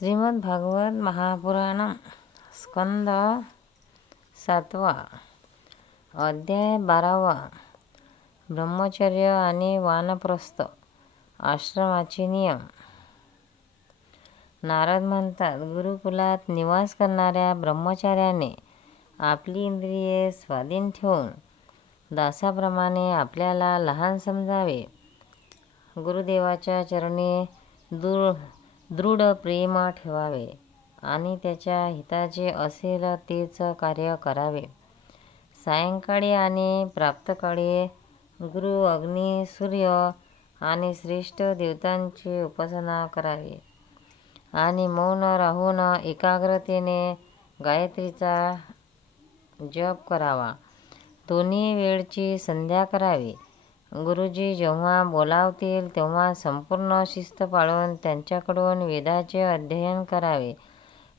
श्रीमद भागवत महापुराण स्कंद 7 अध्याय 12 ब्रह्मचर्य आणि वानप्रस्थ आश्रमाचे नियम. नारद म्हणतात, गुरुकुलात निवास करणाऱ्या ब्रह्मचार्याने आपली इंद्रिये स्वाधीन ठेवून दासाप्रमाणे आपल्याला लहान समजावे. गुरुदेवाच्या चरणी दृढ प्रेम ठेवावे आणि त्याच्या हिताचे असेल तेच कार्य करावे. सायंकाळी आणि प्रातःकाळी गुरु, अग्नी, सूर्य आणि श्रेष्ठ देवतांची उपासना करावी आणि मौन राहून एकाग्रतेने गायत्रीचा जप करावा. दोन्ही वेळची संध्या करावी. गुरुजी जेव्हा बोलावतील तेव्हा संपूर्ण शिस्त पाळून त्यांच्याकडून वेदाचे अध्ययन करावे.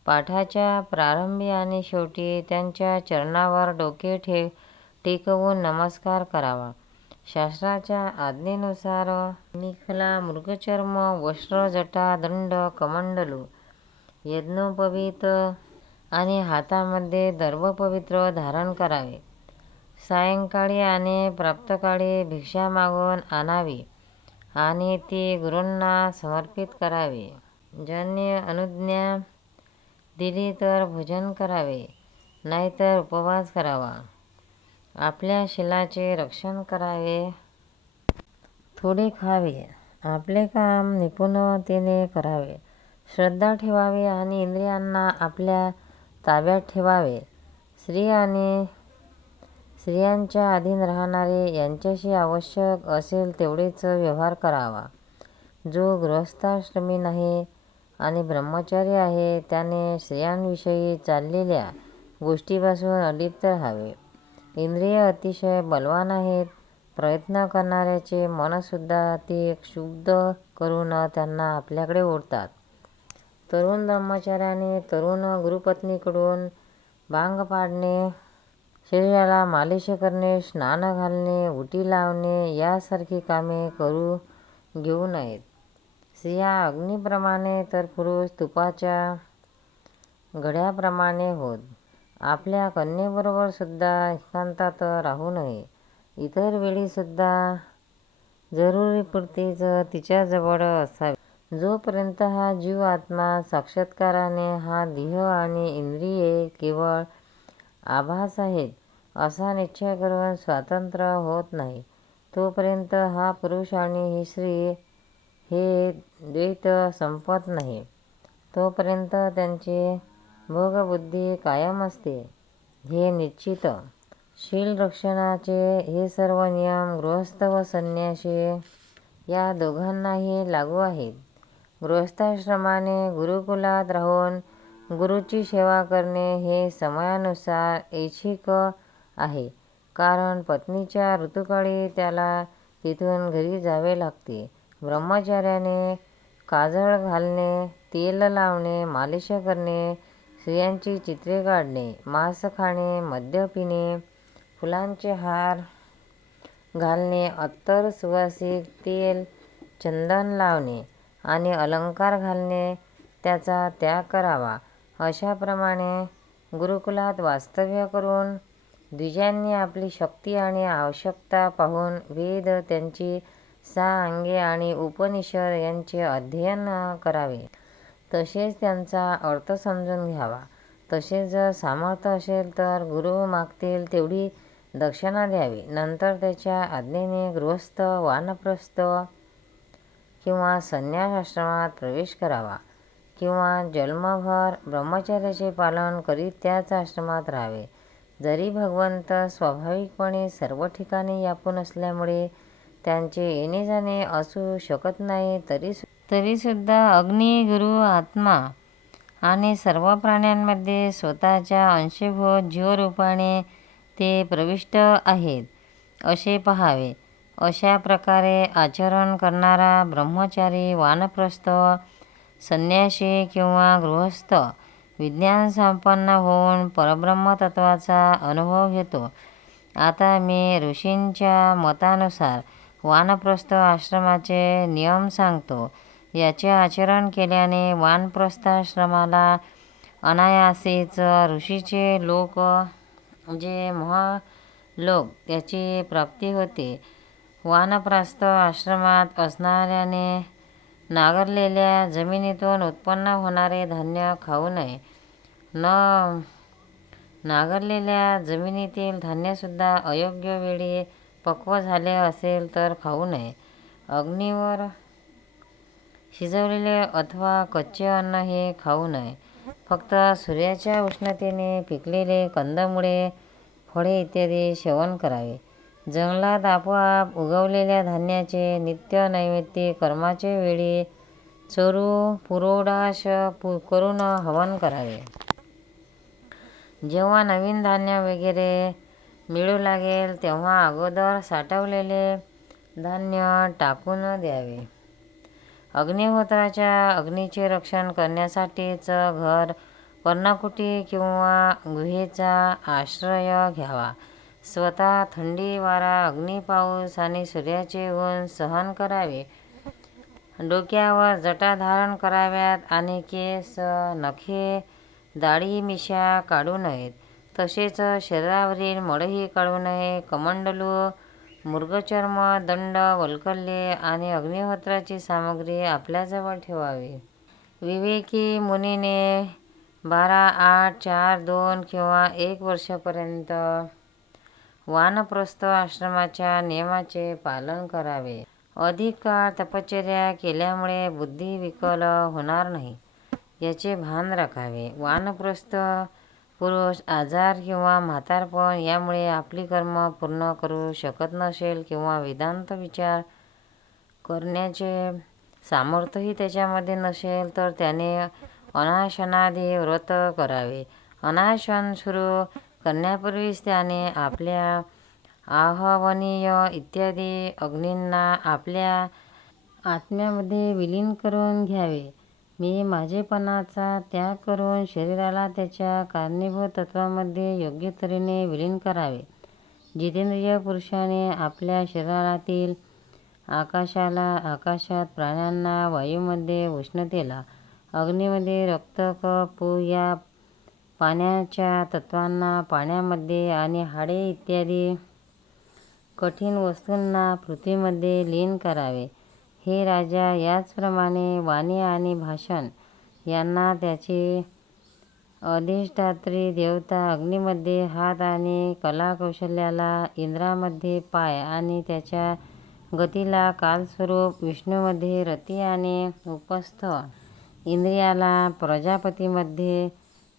पाठाच्या प्रारंभी आणि शेवटी त्यांच्या चरणावर डोके टेकवून नमस्कार करावा. शास्त्राच्या आज्ञेनुसार निखला, मृगचर्म, वस्त्र, जटा, दंड, कमंडलू, यज्ञोपवीत आणि हातामध्ये दर्भपवित्र धारण करावे. सायंकाळी आणि प्रातःकाळी भिक्षा मागून आणावी आणि ती गुरूंना समर्पित करावी. ज्यांनी अनुज्ञा दिली तर भोजन करावे, नाहीतर उपवास करावा. आपल्या शीलाचे रक्षण करावे, थोडे खावे. आपले काम निपुणतेने करावे, श्रद्धा ठेवावी आणि इंद्रियांना आपल्या ताब्यात ठेवावे. स्त्री आणि स्त्रियांच्या अधीन राहणारे यांच्याशी आवश्यक असेल तेवढेच व्यवहार करावा. जो गृहस्थाश्रमी नाही आणि ब्रह्मचारी आहे त्याने स्त्रियांविषयी चाललेल्या गोष्टीपासून अलिप्त राहावे. इंद्रिय अतिशय बलवान आहेत. प्रयत्न करणाऱ्याचे मनसुद्धा ते क्षुब्ध करून त्यांना आपल्याकडे ओढतात. तरुण ब्रह्मचार्याने तरुण गुरुपत्नीकडून भांग पाडणे, शरीराला मालिश करणे, स्नान घालणे, उटी लावणे यासारखी कामे करू घेऊ नयेत. स्त्रिया अग्नीप्रमाणे तर पुरुष तुपाच्या घड्याप्रमाणे होत. आपल्या कन्येबरोबर सुद्धा एकांतात राहू नये. इतर वेळीसुद्धा जरुरीपुरतीच तिच्याजवळ असावे. जोपर्यंत हा जीव आत्मा साक्षात्काराने हा देह आणि इंद्रिये केवळ आभास आहेत असा निश्चय करून स्वतंत्र होत नाही, तोपर्यंत हा पुरुष आणि ही स्त्री हे द्वैत संपत नाही. तोपर्यंत त्यांची भोगबुद्धी कायम असते. हे निश्चित. शील रक्षणाचे हे सर्व नियम गृहस्थ व संन्यासी या दोघांनाही लागू आहेत. गृहस्थाश्रमाने गुरुकुलात राहून गुरुची सेवा करणे हे समयानुसार ऐच्छिक आहे, कारण पत्नीच्या ऋतुकाळी त्याला तिथून घरी जावे लागते. ब्रह्मचार्याने काजळ घालणे, तेल लावणे, मालिश करणे, स्त्रियांची चित्रे काढणे, मांस खाणे, मद्य पिणे, फुलांचे हार घालणे, अत्तर, सुवासिक तेल, चंदन लावणे आणि अलंकार घालणे त्याचा त्याग करावा. अशाप्रमाणे गुरुकुलात वास्तव्य करून द्विजांनी आपली शक्ती आणि आवश्यकता पाहून वेद, त्यांची 6 अंगे आणि उपनिषद यांचे अध्ययन करावे. तसेच त्यांचा अर्थ समजून घ्यावा. तसेच जर सामर्थ्य असेल तर गुरु मागतील तेवढी दक्षिणा द्यावी. नंतर त्याच्या आज्ञेने गृहस्थ, वानप्रस्थ किंवा संन्यास आश्रमात प्रवेश करावा किंवा जन्मभर ब्रह्मचर्याचे पालन करीत त्याच आश्रमात राहावे. जरी भगवंत स्वाभाविकपणे सर्व ठिकाणी व्यापून असल्यामुळे त्यांचे येणे जाणे असू शकत नाही, तरीसुद्धा अग्नी, गुरु, आत्मा आणि सर्व प्राण्यांमध्ये स्वतःच्या अंशभूत जीवरूपाने ते प्रविष्ट आहेत असे पहावे. अशा प्रकारे आचरण करणारा ब्रह्मचारी, वानप्रस्थ, संन्यासी किंवा गृहस्थ विज्ञानसंपन्न होऊन परब्रह्मतत्त्वाचा अनुभव घेतो. आता मी ऋषींच्या मतानुसार वानप्रस्थ आश्रमाचे नियम सांगतो. याचे आचरण केल्याने वानप्रस्थाश्रमाला अनायासेच ऋषीचे लोक जे महालोक त्याची प्राप्ती होते. वानप्रस्थ आश्रमात असणाऱ्याने नांगरलेल्या जमिनीतून उत्पन्न होणारे धान्य खाऊ नये. नांगरलेल्या जमिनीतील धान्यसुद्धा अयोग्य वेळी पक्व झाले असेल तर खाऊ नये. अग्नीवर शिजवलेले अथवा कच्चे अन्न हे खाऊ नये. फक्त सूर्याच्या उष्णतेने पिकलेले कंदमुळे, फळे इत्यादी सेवन करावे. जंगलात आपोआप उगवलेल्या धान्याचे नित्य नैवेद्य कर्माचे वेळी चोरू पुरोडाश करून हवन करावे. जेव्हा नवीन धान्य वगैरे मिळू लागेल तेव्हा अगोदर साठवलेले धान्य टाकून द्यावे. अग्निहोत्राच्या अग्नीचे रक्षण करण्यासाठीच घर, पर्णकुटी किंवा गुहेचा आश्रय घ्यावा. स्वतः थंडी, वारा, अग्नी, पाऊस आणि सूर्याचे ऊन सहन करावे. डोक्यावर जटा धारण कराव्यात आणि केस, नखे, दाढी, मिशा काढू नयेत. तसेच शरीरावरील मळही काढू नये. कमंडलू, मृगचर्म, दंड, वल्कल्ये आणि अग्निहोत्राची सामग्री आपल्याजवळ ठेवावी. विवेकी मुनीने 12, 8, 4, 2 किंवा 1 वर्षापर्यंत वानप्रस्थ आश्रमाच्या नियमाचे पालन करावे. अधिक काळ तपश्चर्या केल्यामुळे बुद्धी विकल होणार नाही याचे भान राखावे. वानप्रस्थ पुरुष आजार किंवा म्हातारपण यामुळे आपली कर्म पूर्ण करू शकत नसेल किंवा वेदांत विचार करण्याचे सामर्थ्यही त्याच्यामध्ये नसेल तर त्याने अनाशनादी व्रत करावे. अनाशन सुरू करण्यापूर्वीच त्याने आपल्या आहवनीय इत्यादी अग्नींना आपल्या आत्म्यामध्ये विलीन करून घ्यावे. मी माझेपणाचा त्याग करून शरीराला त्याच्या कारणीभूत तत्वामध्ये योग्य तऱ्हेने विलीन करावे. जितेंद्रिय पुरुषाने आपल्या शरीरातील आकाशाला, आकाशात प्राण्यांना, वायूमध्ये उष्णतेला, अग्नीमध्ये रक्त, कफ या पाण्याच्या तत्वांना पाण्यामध्ये आणि हाडे इत्यादी कठीण वस्तूंना पृथ्वीमध्ये लीन करावे. हे राजा, याचप्रमाणे वाणी आणि भाषण यांना त्याची अधिष्ठात्री देवता अग्नीमध्ये हात आणि कलाकौशल्याला इंद्रामध्ये पाय आणि त्याच्या गतीला कालस्वरूप विष्णूमध्ये रती आणि उपस्थ इंद्रियाला प्रजापतीमध्ये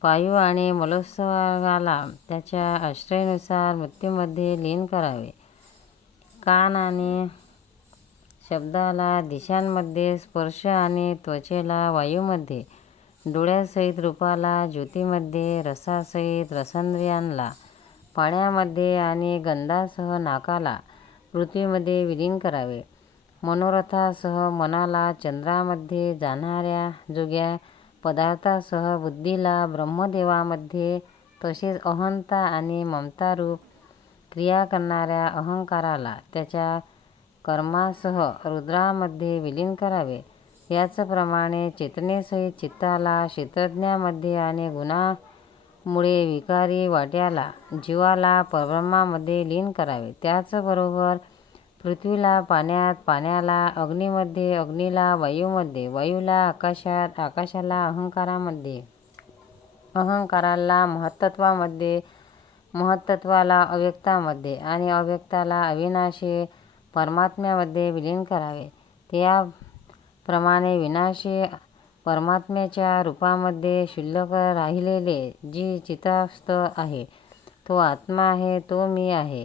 पायू आणि मलोत्सवाला त्याच्या आश्रयानुसार मृत्यूमध्ये लीन करावे. कान आणि शब्दाला दिशांमध्ये, स्पर्श आणि त्वचेला वायूमध्ये, डोळ्यासहित रूपाला ज्योतीमध्ये, रसासहित रसेंद्रियांना पाण्यामध्ये आणि गंधासह नाकाला पृथ्वीमध्ये विलीन करावे. मनोरथासह मनाला चंद्रामध्ये, जाणाऱ्या जोग्या पदार्थासह बुद्धीला ब्रह्मदेवामध्ये, तसेच अहंता आणि ममतारूप क्रिया करणाऱ्या अहंकाराला त्याच्या कर्मासह रुद्रामध्ये विलीन करावे. याचप्रमाणे चेतनेसहित चित्ताला क्षेत्रज्ञामध्ये आणि गुणामुळे विकारी वाट्याला जीवाला परब्रह्मामध्ये लीन करावे. त्याचबरोबर पृथ्वीला पाण्यात, पाण्याला अग्नीमध्ये, अग्नीला वायूमध्ये, वायूला आकाशात, आकाशाला अहंकारामध्ये, अहंकाराला महत्त्वामध्ये, महत्त्वाला अव्यक्तामध्ये आणि अव्यक्ताला अविनाशी परमात्म्यामध्ये विलीन करावे. त्याप्रमाणे विनाशी परमात्म्याच्या रूपामध्ये शिल्लक राहिलेले जी चित्तस्थ आहे, तो आत्मा आहे, तो मी आहे,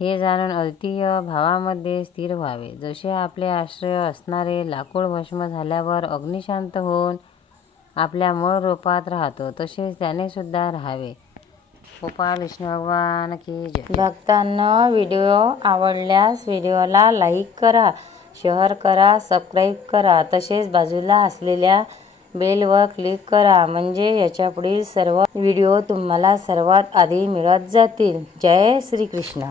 हे जाणून अद्वितीय भावामध्ये स्थिर व्हावे. जसे आपले आश्रय असणारे लाकूड भस्म झाल्यावर अग्नी शांत होऊन आपल्या मूळ रूपात राहतो, तसेच त्याने सुद्धा राहावे. गोपाल कृष्ण भगवान की जय. भक्तांनो, व्हिडिओ आवडल्यास व्हिडिओला लाईक करा, शेअर करा, सबस्क्राईब करा. तसेच बाजूला असलेल्या बेलवर क्लिक करा, म्हणजे याच्यापुढील सर्व व्हिडिओ तुम्हाला सर्वात आधी मिळत जातील. जय श्री कृष्ण.